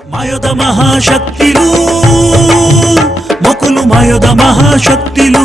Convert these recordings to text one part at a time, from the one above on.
మాయొద మహాశక్తిలు మొకులు మాయొద మహాశక్తిలు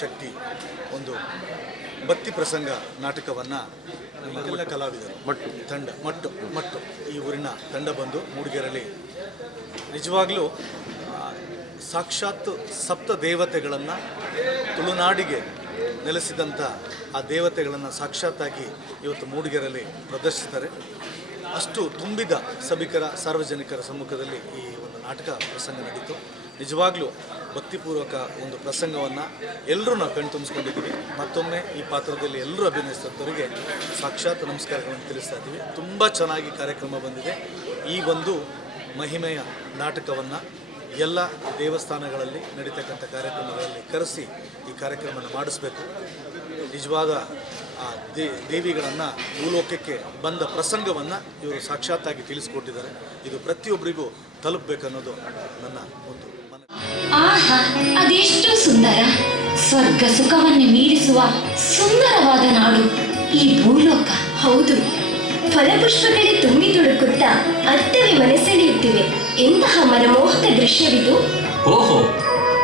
ಮಹಾಶಕ್ತಿ ಒಂದು ಭಕ್ತಿ ಪ್ರಸಂಗ ನಾಟಕವನ್ನು ನಮ್ಮೆಲ್ಲ ಕಲಾವಿದರು. ಮಟ್ಟು. ತಂಡ ಮಟ್ಟು ಮಟ್ಟು. ಈ ಊರಿನ ತಂಡ ಬಂದು ಮೂಡಿಗೆರೆಯಲ್ಲಿ ನಿಜವಾಗ್ಲೂ ಸಾಕ್ಷಾತ್ ಸಪ್ತ ದೇವತೆಗಳನ್ನು ತುಳುನಾಡಿಗೆ ನೆಲೆಸಿದಂಥ ಆ ದೇವತೆಗಳನ್ನು ಸಾಕ್ಷಾತ್ತಾಗಿ ಇವತ್ತು ಮೂಡಿಗೆರೆಯಲ್ಲಿ ಪ್ರದರ್ಶಿಸ್ತಾರೆ ಅಷ್ಟು ತುಂಬಿದ ಸಭಿಕರ ಸಾರ್ವಜನಿಕರ ಸಮ್ಮುಖದಲ್ಲಿ ಈ ಒಂದು ನಾಟಕ ಪ್ರಸಂಗ ನಡೀತು. ನಿಜವಾಗ್ಲೂ ಭಕ್ತಿಪೂರ್ವಕ ಒಂದು ಪ್ರಸಂಗವನ್ನು ಎಲ್ಲರೂ ನಾವು ಕಣ್ತುಂಬಿಸ್ಕೊಂಡಿದ್ದೀವಿ ಮತ್ತೊಮ್ಮೆ ಈ ಪಾತ್ರದಲ್ಲಿ ಎಲ್ಲರೂ ಅಭಿನಯಿಸಿದವರಿಗೆ ಸಾಕ್ಷಾತ್ ನಮಸ್ಕಾರಗಳನ್ನು ತಿಳಿಸ್ತಾ ಇದ್ದೀವಿ. ತುಂಬ ಚೆನ್ನಾಗಿ ಕಾರ್ಯಕ್ರಮ ಬಂದಿದೆ. ಈ ಒಂದು ಮಹಿಮೆಯ ನಾಟಕವನ್ನು ಎಲ್ಲ ದೇವಸ್ಥಾನಗಳಲ್ಲಿ ನಡೀತಕ್ಕಂಥ ಕಾರ್ಯಕ್ರಮಗಳಲ್ಲಿ ಕರೆಸಿ ಈ ಕಾರ್ಯಕ್ರಮವನ್ನು ಮಾಡಿಸ್ಬೇಕು. ನಿಜವಾದ ಆ ದೇ, ದೇವಿಗಳನ್ನು ಭೂಲೋಕಕ್ಕೆ ಬಂದ ಪ್ರಸಂಗವನ್ನು ಇವರು ಸಾಕ್ಷಾತ್ತಾಗಿ ತಿಳಿಸ್ಕೊಟ್ಟಿದ್ದಾರೆ. ಇದು ಪ್ರತಿಯೊಬ್ಬರಿಗೂ ತಲುಪಬೇಕನ್ನೋದು ನನ್ನ ಒಂದು ಆಹಾ ಅದೆಷ್ಟು ಸುಂದರ. ಸ್ವರ್ಗ ಸುಖವನ್ನು ಮೀರಿಸುವ ಸುಂದರವಾದ ನಾಡು ಈ ಭೂಲೋಕ. ಹೌದು. ಫಲಪುಷ್ಪಗಳೇ ತುಂಬಿ ತುಳುಕುತ್ತಾ ಅರ್ಥವೇ ಮನಸ್ಸೆಳೆಯುತ್ತಿವೆ. ಎಂತಹ ಮನಮೋಹಕ ದೃಶ್ಯವಿದು. ಓಹೋ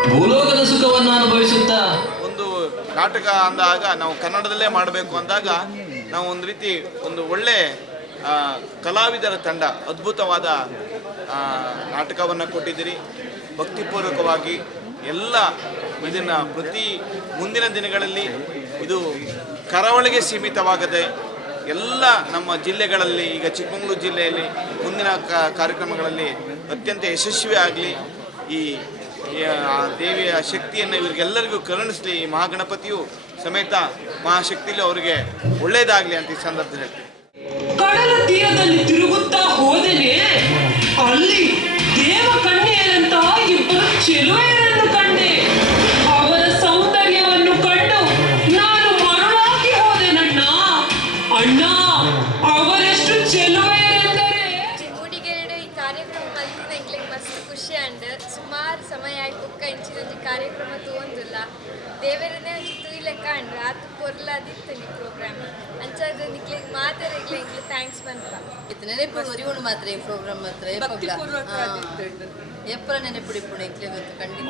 ಭೂಲೋಕದ ಸುಖವನ್ನು ಅನುಭವಿಸುತ್ತಾ? ಒಂದು ನಾಟಕ ಅಂದಾಗ ನಾವು ಕನ್ನಡದಲ್ಲೇ ಮಾಡಬೇಕು ಅಂದಾಗ ನಾವು ಒಂದು ರೀತಿ ಒಂದು ಒಳ್ಳೆ ಆ, ಕಲಾವಿದರ ತಂಡ ಅದ್ಭುತವಾದ ನಾಟಕವನ್ನು ಕೊಟ್ಟಿದ್ದೀರಿ. ಭಕ್ತಿಪೂರ್ವಕವಾಗಿ ಎಲ್ಲ ಇದನ್ನು ಪ್ರತಿ ಮುಂದಿನ ದಿನಗಳಲ್ಲಿ ಇದು ಕರಾವಳಿಗೆ ಸೀಮಿತವಾಗದೆ ಎಲ್ಲ ನಮ್ಮ ಜಿಲ್ಲೆಗಳಲ್ಲಿ, ಈಗ ಚಿಕ್ಕಮಗಳೂರು ಜಿಲ್ಲೆಯಲ್ಲಿ ಮುಂದಿನ ಕಾರ್ಯಕ್ರಮಗಳಲ್ಲಿ ಅತ್ಯಂತ ಯಶಸ್ವಿ ಆಗಲಿ, ಈ ದೇವಿಯ ಶಕ್ತಿಯನ್ನು ಇವರಿಗೆಲ್ಲರಿಗೂ ಕರುಣಿಸಲಿ, ಈ ಮಹಾಗಣಪತಿಯು ಸಮೇತ ಮಹಾಶಕ್ತಿಯಲ್ಲಿ ಅವರಿಗೆ ಒಳ್ಳೆಯದಾಗಲಿ ಅಂತ ಈ ಸಂದರ್ಭದಲ್ಲಿ ಚೆಲುವೆಯರನ್ನು ಕಂಡೆ. ಅವರ ಸೌಂದರ್ಯವನ್ನು ಕಂಡು ನಾನು ಮರುಳಾಗಿ ನನ್ನ ಅಣ್ಣ ಖುಷಿ ಅಂಡ್ ಸುಮಾರು ಸಮಯ ಆಯ್ತು ಕಂಚಿ ಒಂದು ಕಾರ್ಯಕ್ರಮ ತೋಂದಿಲ್ಲ ದೇವರನ್ನೇ ಒಂಜಿ ತೂಯಿಲೆಕ್ಕ ಅಂಡ್ ಆತು ಪೊರ್ಲಾದಿತ್ತು ಈ ಪ್ರೋಗ್ರಾಮ್ ಅಂಚಾದ ನಿಕ್ಲೆಗ್ ಮಾತಾಡಿಗ್ಲೆ ಎಂಕ್ಲೆ ಥ್ಯಾಂಕ್ಸ್ ಪನ್ಪ ನೆನಪು ಒರಿಯೋಣ ಮಾತ್ರ ಈ ಪ್ರೋಗ್ರಾಮ್ ಮಾತ್ರ ಎಪ್ಪಲ ಎಪ್ಪಲ ನೆನಪಿಡಿಪುಣ ಇಕ್ಲೆ ಗೊತ್ತು ಖಂಡಿತ.